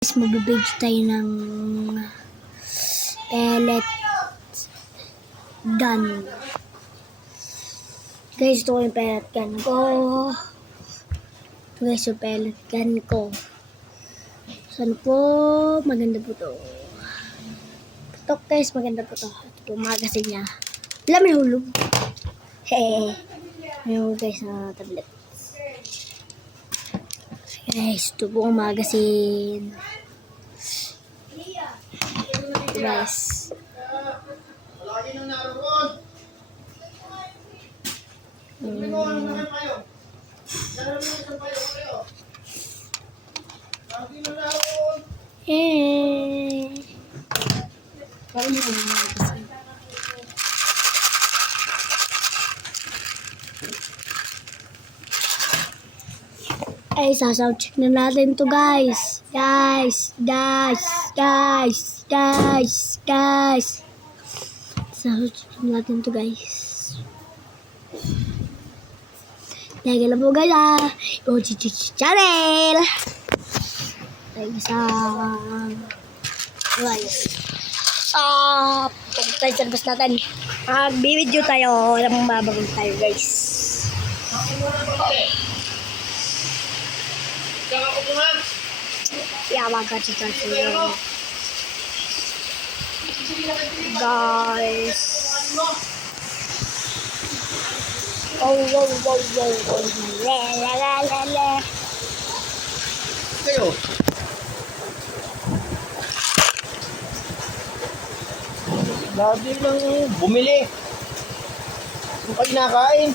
Guys, magbibideo tayo ng pellet gun. Guys, ito yung pellet gun ko. Ito guys, yung pellet gun ko. Saan po? Maganda po to. Ito guys, maganda po to. Ito po, magazine niya. Wala, may hulog. Hehehe. May hulog guys na tablet. Guys, ito po ang magazine. Guys. Lagi nang naroon. Ay, sasound check na natin to guys. Guys. Sasound check na natin to guys. Teka lang po guys Go channel. Tayo sa guys. Pag tayo sa labas natin. Mag-video tayo. Walang mabagong tayo guys. Yawa ka sa channel. Guys. Wow. La. Kayo. Lagi lang bumili. Yung pa kinakain.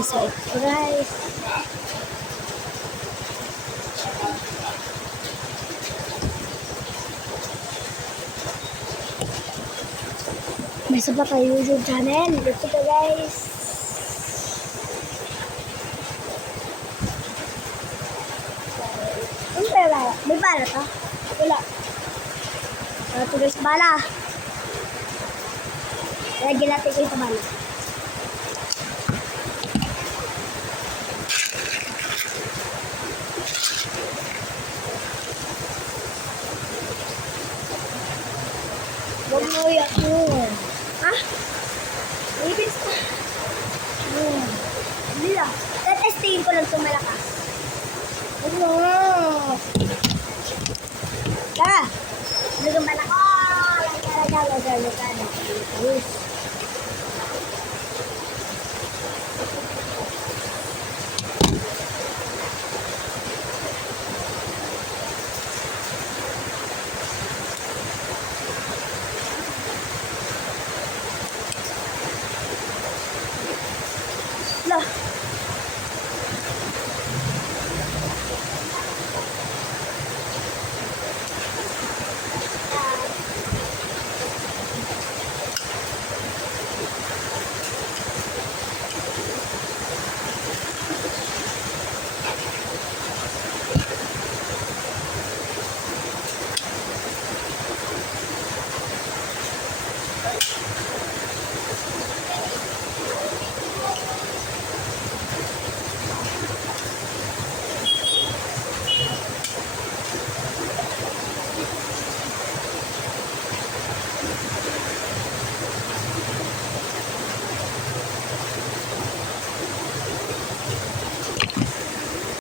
Surprise. May isa pa kayo YouTube channel. Dito pa guys. Ano ba bala? May bala to? Wala. Ito guys, bala. Lagyan natin kayo sa bala. Huwag mo yun. Ha? Ibig sa... Hindi lang. Tatestingin ko lang itong malakas. Huwag mo. Tara! Lugang ba na ko? Lugan. Lah.